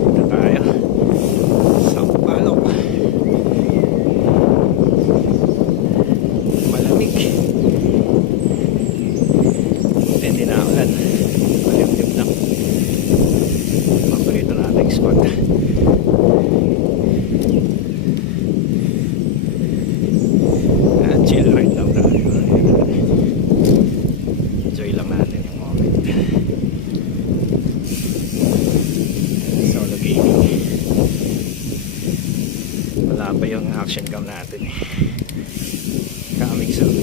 Dito tayo sa Palok. Malamig. Hindi na ulan. Malimlim lang. Paborito nating spot. Chill ride lang tayo. Enjoy lang natin yung moment. Solo gaming. Wala pa yung action cam natin eh. Coming soon.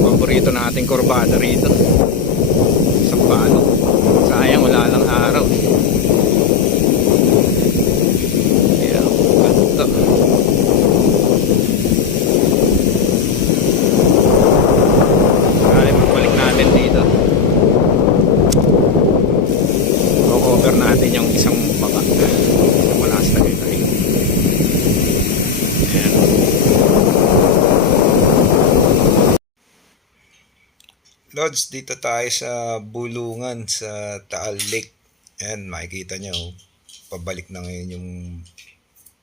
Paborito nating kurbada rito sa Palok. Sayang wala lang araw. Kaya ganito. Ay, magbalik natin dito. O-cover natin yung isang baba. Wala sa dito. Ayan. Lods, dito tayo sa Bulungan sa Taal Lake. Ayan, makikita nyo, pabalik na ngayon yung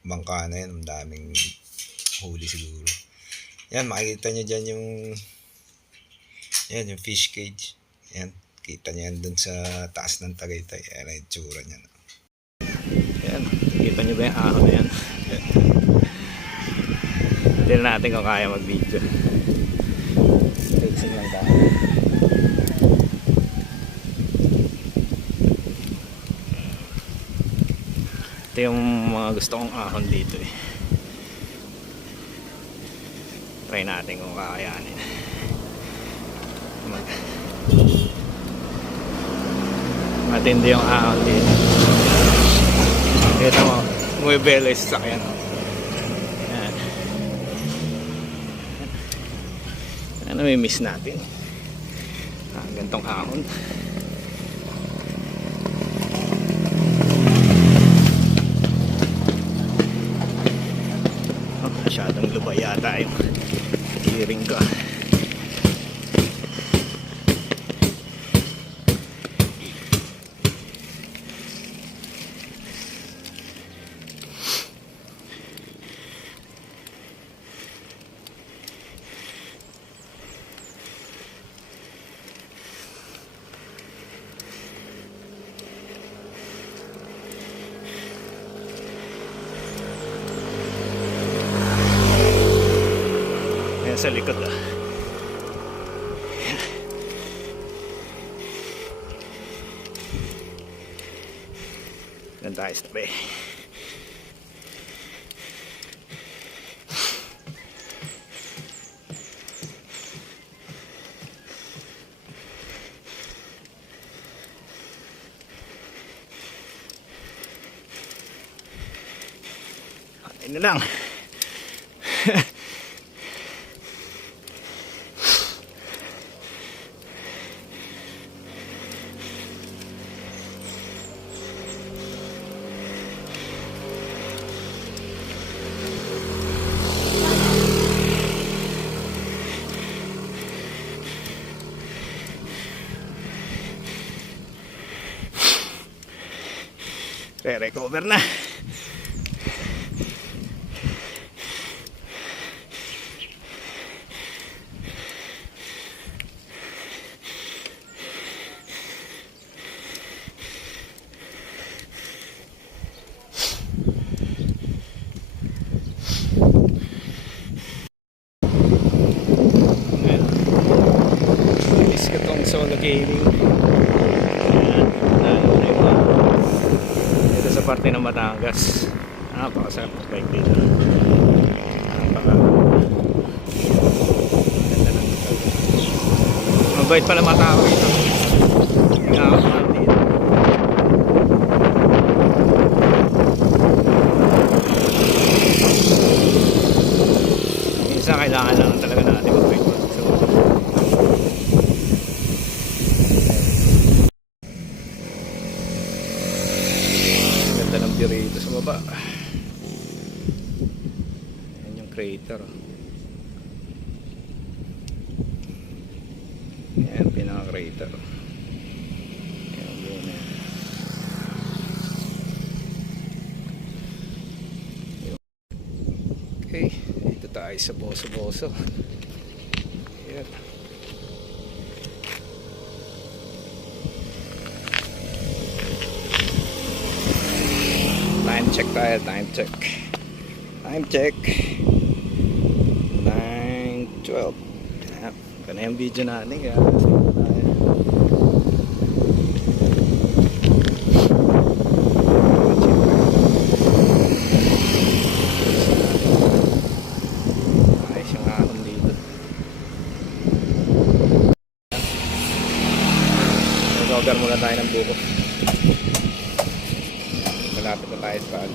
bangka na yan. Ang daming huli siguro. Ayan, makikita nyo dyan yung fish cage. Ayan, kita nyo yan dun sa taas ng Tagaytay. Ayan, ang itsura nyan. Ayan, kita nyo ba yung ahon na yan? Tignan natin kung kaya mag-video. Fixing lang tayo. Ito yung mga gusto kong ahon dito eh. Try natin kung kakayanin. Matindi yung ahon dito. Ito mo, umuibelo yung sasakyan. Yan. Ano may miss natin? Gantong ahon. Masyadong lubay yata yung hearing ko. Sa likod ah. Yan tayo sa tabi. Ayun na lang. Re-recover na. Solo gaming. parte ng Batangas. Napakasarap ng bike dito. Napaka ganda ng lugar. Mabait pala mga tao dito. Nakakaman dito. Minsan kailangan lang talaga natin mag-bike. So, ganda ng view rito sa baba. Yan yung crater. Yan pinaka-crater. Yan view na yan. Okay, dito tayo sa Boso-Boso. Yan. Time check tayo, time check. Time check. 9:12. Yan. Ito na yung video natin. Kaya ayos yung hapon dito. Nag-over muna tayo ng buko. Malapit na tayo sa paan.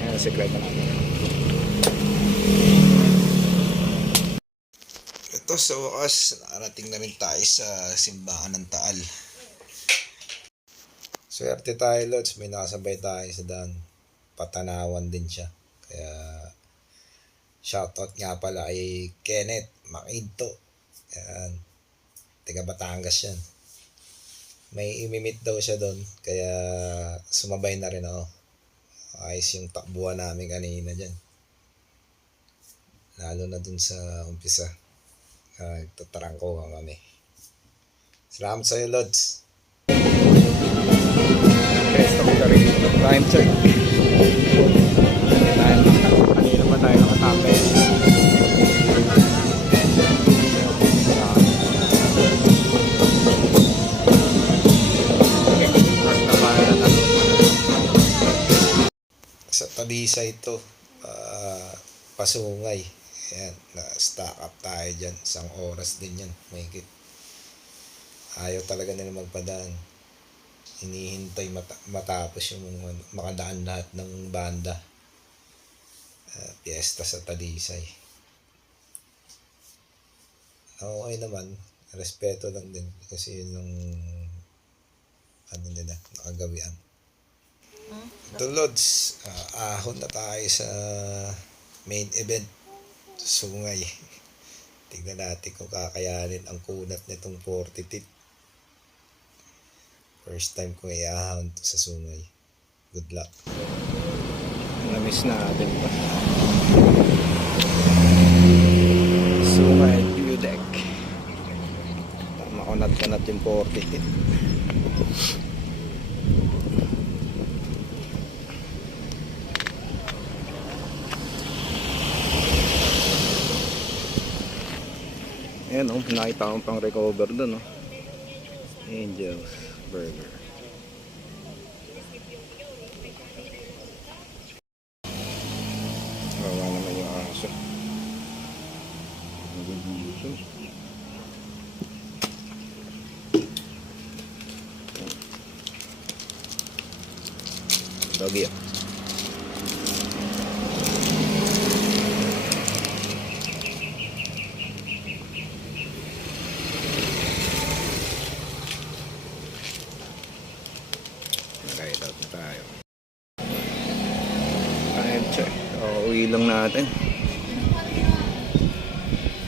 Ayan ang sekreto natin. Ito sa wakas, nakarating na rin tayo sa simbahan ng Taal. Swerte tayo, Lods. May nakasabay tayo sa daan. Patanawan din siya. Kaya shoutout nga pala kay Kenneth Makinto. Yan. Taga Batangas yan. May imimit daw siya doon. Kaya sumabay na rin ako. Ayos yung takbuhan namin kanina dyan. Lalo na dun sa umpisa. Tatarangko kami. Salamat sa'yo, Lods. Pesto ko rin. Time check. Kanina pa tayo nakatapay. Sa Talisay ito, Pasungay. Ayan, na-stack up tayo dyan. Isang oras din yan, mahigit. Ayaw talaga nila magpadaan. Hinihintay matapos yung makadaan lahat ng banda. Piyesta sa Talisay. Okay naman, respeto lang din kasi yun yung nila, nakagawian. Ito, Lods, ahon na tayo sa main event, Sungay. Tignan natin kung kakayanin ang kunat nitong 40 tit. First time ko iahon to sa Sungay. Good luck. Na-miss natin pa. Sungay view deck. Tama ko nat yung 40 tit. Ayan o, nakita akong pang recover dun o. Angel's Burger. Gawa naman yung aso. Nagugutom. Doggy. Nag-ride out na tayo. Time check. Uwi lang natin.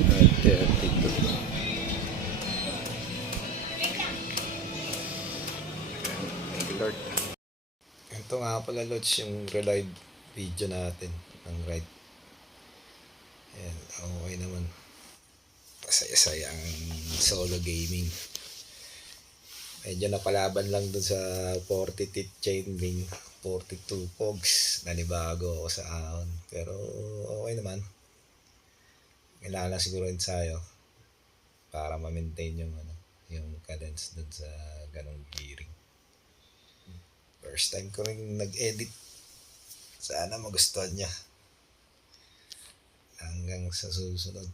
9:32. Thank you, Lord. Ito nga pala, Lods, yung relive video natin ng ride. Ayan, okay naman. Pasaya-saya ang solo gaming. Medyo napalaban lang dun sa 40 tit chain ring, 42 pogs. Nanibago ako sa ahon. Pero okay naman. Kailangan lang siguro ensayo para ma-maintain yung cadence dun sa ganong gearing. First time ko rin nag-edit. Sana magustuhan niya. Hanggang sa susunod.